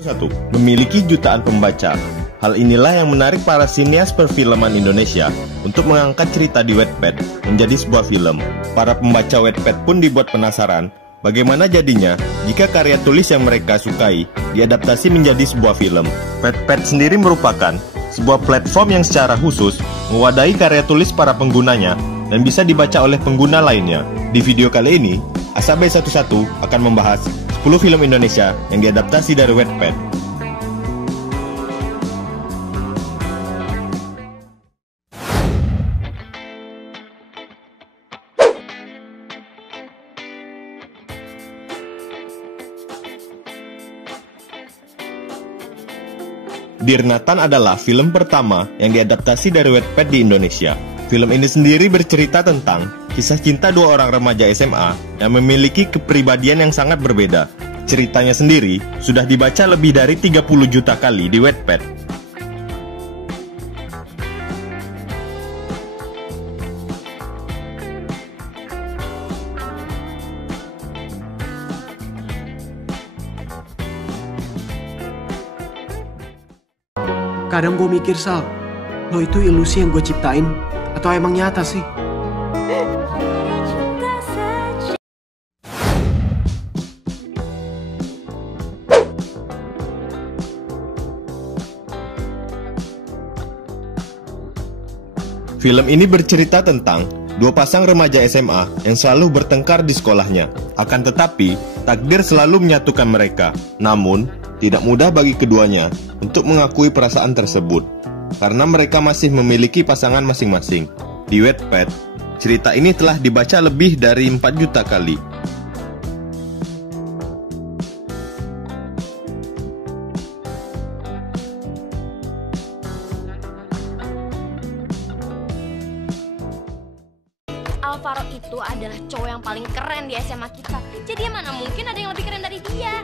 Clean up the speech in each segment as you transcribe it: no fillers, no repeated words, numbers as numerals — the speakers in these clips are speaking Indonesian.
Satu, memiliki jutaan pembaca. Hal inilah yang menarik para sinias perfilman Indonesia untuk mengangkat cerita di Wattpad menjadi sebuah film. Para pembaca Wattpad pun dibuat penasaran bagaimana jadinya jika karya tulis yang mereka sukai diadaptasi menjadi sebuah film. Wattpad sendiri merupakan sebuah platform yang secara khusus mewadahi karya tulis para penggunanya dan bisa dibaca oleh pengguna lainnya. Di video kali ini, Asabe 11 akan membahas 10 film Indonesia yang diadaptasi dari Wattpad. Dear Nathan adalah film pertama yang diadaptasi dari Wattpad di Indonesia. Film ini sendiri bercerita tentang kisah cinta dua orang remaja SMA yang memiliki kepribadian yang sangat berbeda. Ceritanya sendiri sudah dibaca lebih dari 30 juta kali di Wattpad. Kadang gue mikir, Sal, lo itu ilusi yang gue ciptain atau emang nyata sih? Film ini bercerita tentang dua pasang remaja SMA yang selalu bertengkar di sekolahnya. Akan tetapi, takdir selalu menyatukan mereka. Namun, tidak mudah bagi keduanya untuk mengakui perasaan tersebut, karena mereka masih memiliki pasangan masing-masing. Di Wattpad, cerita ini telah dibaca lebih dari 4 juta kali. Alvaro itu adalah cowok yang paling keren di SMA kita. Jadi mana mungkin ada yang lebih keren dari dia?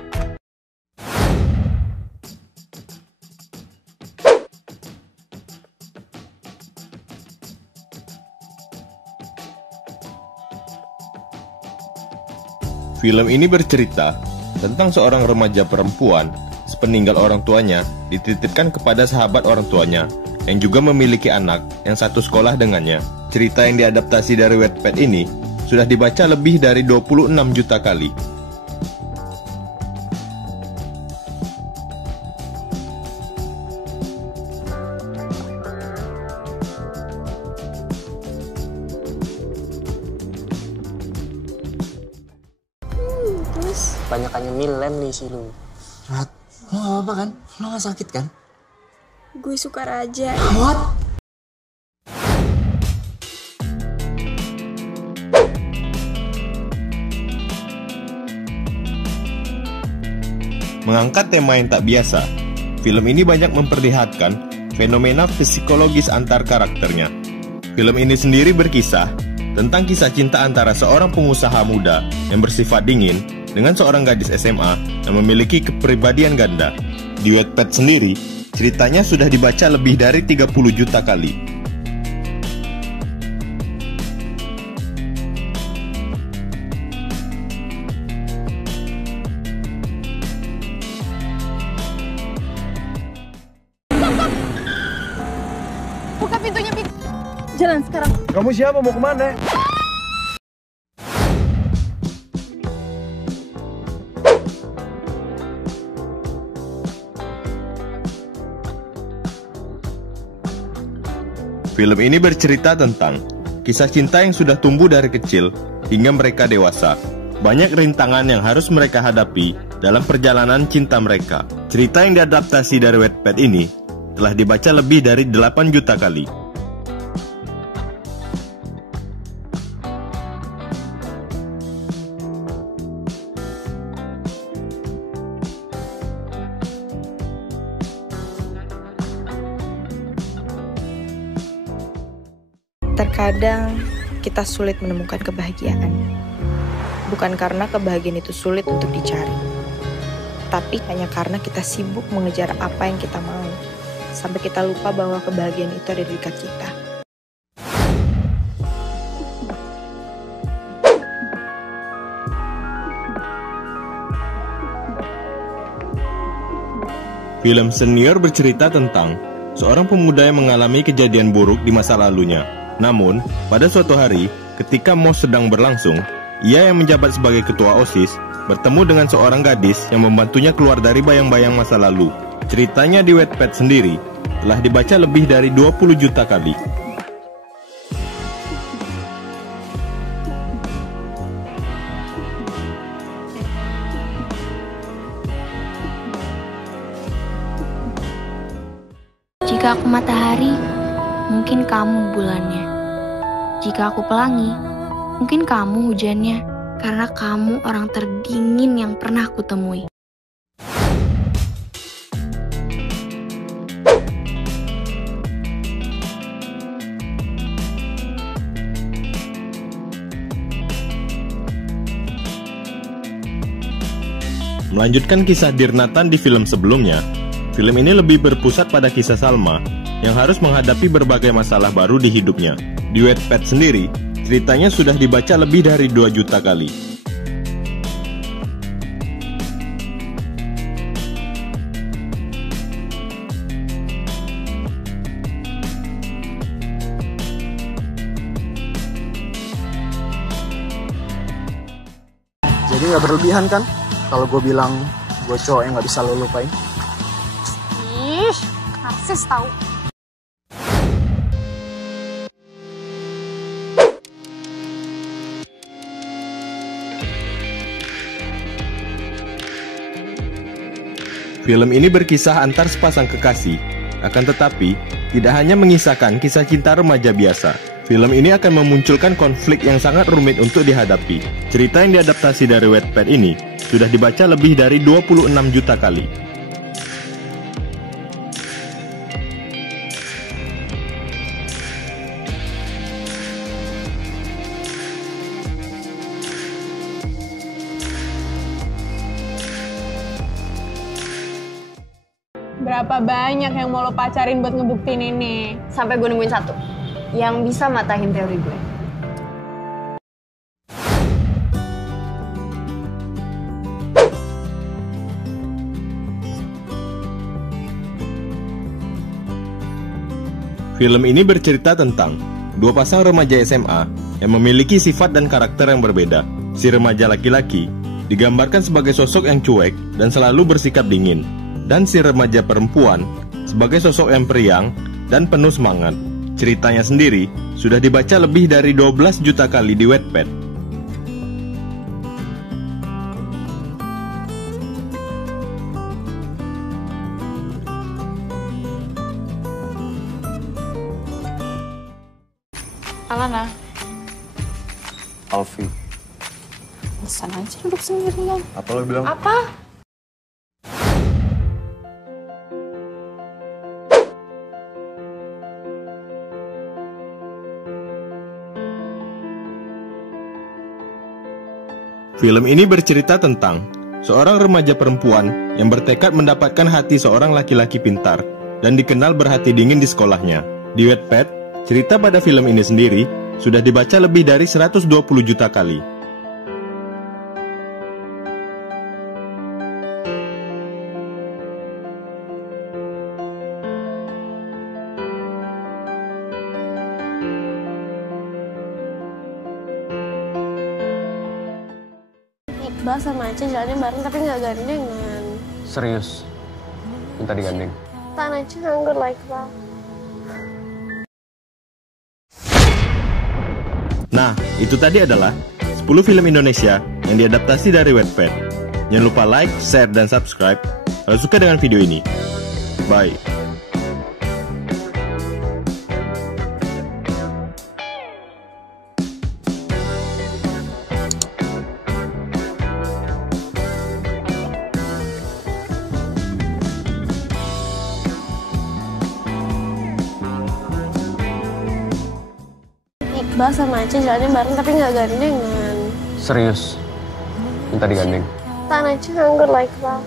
Film ini bercerita tentang seorang remaja perempuan sepeninggal orang tuanya dititipkan kepada sahabat orang tuanya yang juga memiliki anak yang satu sekolah dengannya. Cerita yang diadaptasi dari Wattpad ini sudah dibaca lebih dari 26 juta kali. Terus Banyakannya milem nih sih lu. Rat, lo gak apa kan? Lo gak sakit kan? gue suka Raja. What? Mengangkat tema yang tak biasa, film ini banyak memperlihatkan fenomena psikologis antar karakternya. Film ini sendiri berkisah tentang kisah cinta antara seorang pengusaha muda yang bersifat dingin dengan seorang gadis SMA yang memiliki kepribadian ganda. Di Wattpad sendiri, ceritanya sudah dibaca lebih dari 30 juta kali. Buka pintunya, Pik. Jalan sekarang. Kamu siapa? Mau kemana? Film ini bercerita tentang kisah cinta yang sudah tumbuh dari kecil hingga mereka dewasa. Banyak rintangan yang harus mereka hadapi dalam perjalanan cinta mereka. Cerita yang diadaptasi dari Wattpad ini telah dibaca lebih dari 8 juta kali. Terkadang kita sulit menemukan kebahagiaan. Bukan karena kebahagiaan itu sulit untuk dicari, tapi hanya karena kita sibuk mengejar apa yang kita mau, sampai kita lupa bahwa kebahagiaan itu ada di dekat kita. Film senior bercerita tentang seorang pemuda yang mengalami kejadian buruk di masa lalunya. Namun, pada suatu hari, ketika MOS sedang berlangsung, ia yang menjabat sebagai ketua OSIS bertemu dengan seorang gadis yang membantunya keluar dari bayang-bayang masa lalu. Ceritanya di Wattpad sendiri telah dibaca lebih dari 20 juta kali. Jika aku matahari, mungkin kamu bulannya. Jika aku pelangi, mungkin kamu hujannya. Karena kamu orang terdingin yang pernah kutemui. Melanjutkan kisah Dirnatan di film sebelumnya, film ini lebih berpusat pada kisah Salma yang harus menghadapi berbagai masalah baru di hidupnya. Di Wattpad sendiri, ceritanya sudah dibaca lebih dari 2 juta kali. Jadi nggak berlebihan kan? Kalau gue bilang gue cowok yang nggak bisa lo lupain. Ih, narsis tahu. Film ini berkisah antar sepasang kekasih, akan tetapi tidak hanya mengisahkan kisah cinta remaja biasa. Film ini akan memunculkan konflik yang sangat rumit untuk dihadapi. Cerita yang diadaptasi dari Wattpad ini sudah dibaca lebih dari 26 juta kali. Berapa banyak yang mau lo pacarin buat ngebuktiin ini? Sampai gue nemuin satu yang bisa matahin teori gue. Film ini bercerita tentang dua pasang remaja SMA yang memiliki sifat dan karakter yang berbeda. Si remaja laki-laki digambarkan sebagai sosok yang cuek dan selalu bersikap dingin, dan si remaja perempuan sebagai sosok yang periang dan penuh semangat. Ceritanya sendiri sudah dibaca lebih dari 12 juta kali di Wattpad. Alana. Alfi. Pesan aja duduk sendirian. Apa lo bilang? Apa? Film ini bercerita tentang seorang remaja perempuan yang bertekad mendapatkan hati seorang laki-laki pintar dan dikenal berhati dingin di sekolahnya. Di Wattpad, cerita pada film ini sendiri sudah dibaca lebih dari 120 juta kali. Iqbal sama Aca jalannya bareng tapi nggak gandengan. Serius? Minta digandeng? Tan Aca nganggur like Iqbal. Nah, itu tadi adalah 10 film Indonesia yang diadaptasi dari Wattpad. Jangan lupa like, share, dan subscribe kalau suka dengan video ini. Bye. Iqbal sama Aca jalannya bareng tapi nggak gandengan. Serius? Minta digandeng? Tan Aca nganggur like Iqbal.